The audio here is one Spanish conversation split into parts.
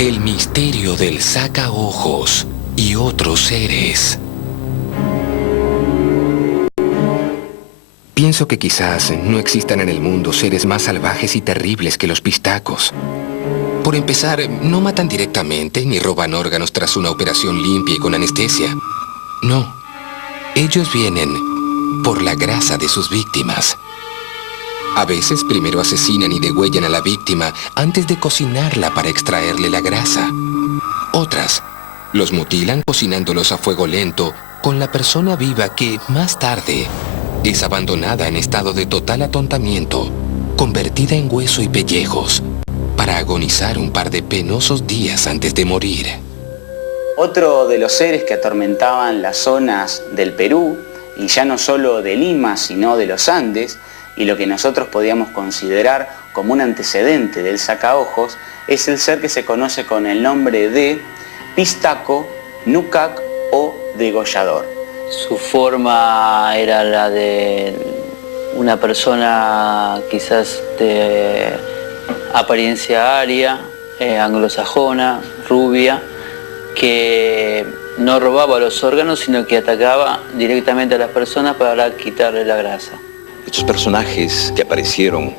El misterio del sacaojos y otros seres. Pienso que quizás no existan en el mundo seres más salvajes y terribles que los pistacos. Por empezar, no matan directamente ni roban órganos tras una operación limpia y con anestesia. No, ellos vienen por la grasa de sus víctimas. A veces primero asesinan y degüellan a la víctima antes de cocinarla para extraerle la grasa. Otras los mutilan cocinándolos a fuego lento con la persona viva que, más tarde, es abandonada en estado de total atontamiento, convertida en hueso y pellejos, para agonizar un par de penosos días antes de morir. Otro de los seres que atormentaban las zonas del Perú, y ya no solo de Lima, sino de los Andes, y lo que nosotros podíamos considerar como un antecedente del sacaojos, es el ser que se conoce con el nombre de pistaco, nucac o degollador. Su forma era la de una persona quizás de apariencia aria, anglosajona, rubia, que no robaba los órganos, sino que atacaba directamente a las personas para quitarle la grasa. Estos personajes que aparecieron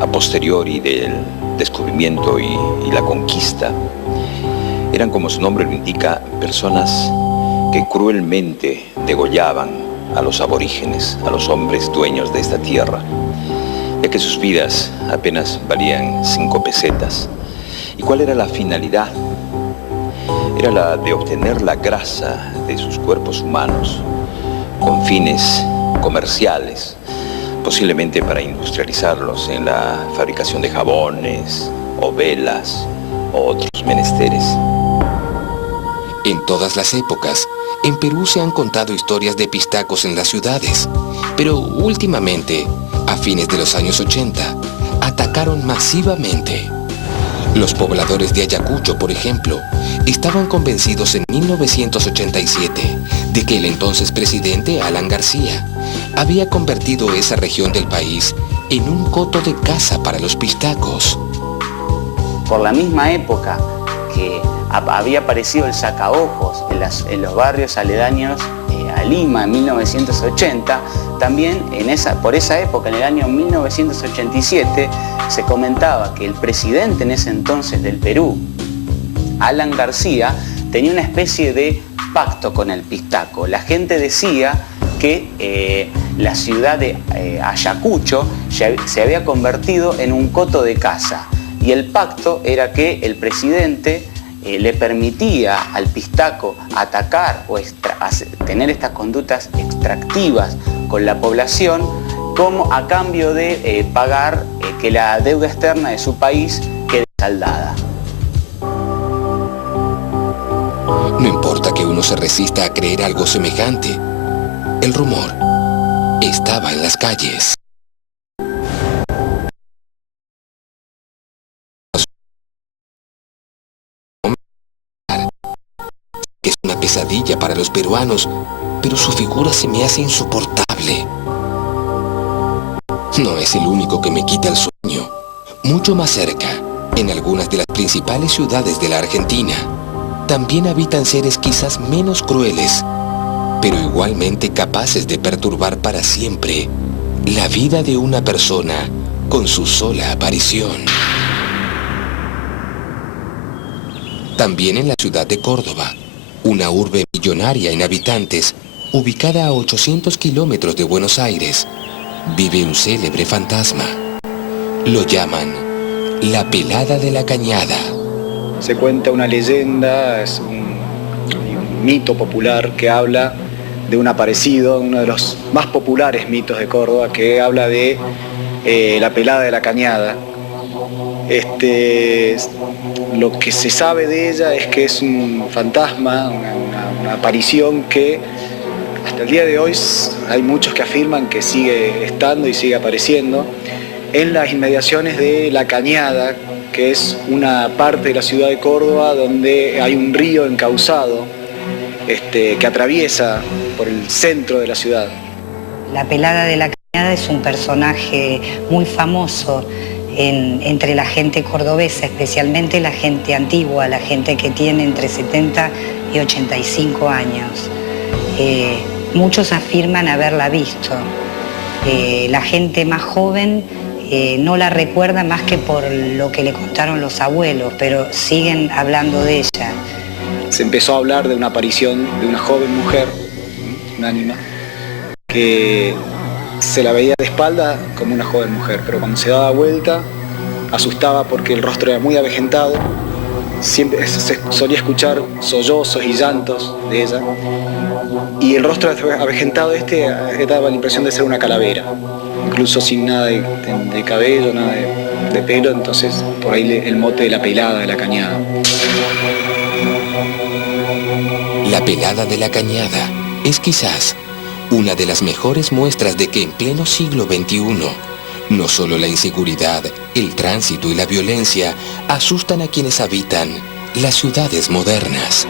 a posteriori del descubrimiento y la conquista eran, como su nombre lo indica, personas que cruelmente degollaban a los aborígenes, a los hombres dueños de esta tierra, ya que sus vidas apenas valían 5 pesetas. ¿Y cuál era la finalidad? Era la de obtener la grasa de sus cuerpos humanos con fines comerciales, posiblemente para industrializarlos en la fabricación de jabones o velas o otros menesteres. En todas las épocas, en Perú se han contado historias de pistacos en las ciudades, pero últimamente, a fines de los años 80, atacaron masivamente. Los pobladores de Ayacucho, por ejemplo, estaban convencidos en 1987 de que el entonces presidente Alan García había convertido esa región del país en un coto de caza para los pistacos. Por la misma época que había aparecido el sacaojos en los barrios aledaños a Lima en 1980, también por esa época, en el año 1987, se comentaba que el presidente en ese entonces del Perú, Alan García, tenía una especie de pacto con el pistaco. La gente decía que la ciudad de Ayacucho se había convertido en un coto de caza, y el pacto era que el presidente le permitía al pistaco atacar o tener estas conductas extractivas con la población, como a cambio de pagar que la deuda externa de su país quede saldada. No importa que uno se resista a creer algo semejante, el rumor estaba en las calles. Es una pesadilla para los peruanos, pero su figura se me hace insoportable. No es el único que me quita el sueño. Mucho más cerca, en algunas de las principales ciudades de la Argentina, también habitan seres quizás menos crueles, pero igualmente capaces de perturbar para siempre la vida de una persona con su sola aparición. También en la ciudad de Córdoba, una urbe millonaria en habitantes, ubicada a 800 kilómetros de Buenos Aires, vive un célebre fantasma. Lo llaman la Pelada de la Cañada. Se cuenta una leyenda, es un mito popular que habla de un aparecido, uno de los más populares mitos de Córdoba, que habla de la Pelada de la Cañada. Lo que se sabe de ella es que es un fantasma, una aparición que hasta el día de hoy hay muchos que afirman que sigue estando y sigue apareciendo en las inmediaciones de La Cañada, que es una parte de la ciudad de Córdoba donde hay un río encauzado que atraviesa por el centro de la ciudad. La Pelada de la Cañada es un personaje muy famoso entre la gente cordobesa, especialmente la gente antigua, la gente que tiene entre 70 y 85 años. Muchos afirman haberla visto. La gente más joven no la recuerda más que por lo que le contaron los abuelos, pero siguen hablando de ella. Se empezó a hablar de una aparición de una joven mujer, un ánima, que se la veía de espalda como una joven mujer, pero cuando se daba vuelta asustaba porque el rostro era muy avejentado. Siempre se solía escuchar sollozos y llantos de ella, y el rostro avejentado daba la impresión de ser una calavera, incluso sin nada de cabello, nada de pelo, entonces por ahí el mote de la pelada de la cañada. La pelada de la cañada es quizás una de las mejores muestras de que en pleno siglo XXI, no solo la inseguridad, el tránsito y la violencia asustan a quienes habitan las ciudades modernas.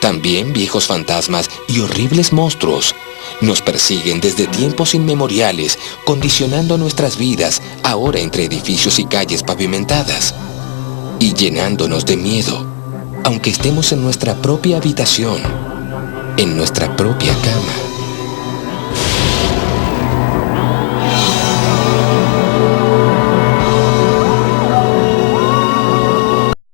También viejos fantasmas y horribles monstruos nos persiguen desde tiempos inmemoriales, condicionando nuestras vidas ahora entre edificios y calles pavimentadas y llenándonos de miedo, aunque estemos en nuestra propia habitación, en nuestra propia cama.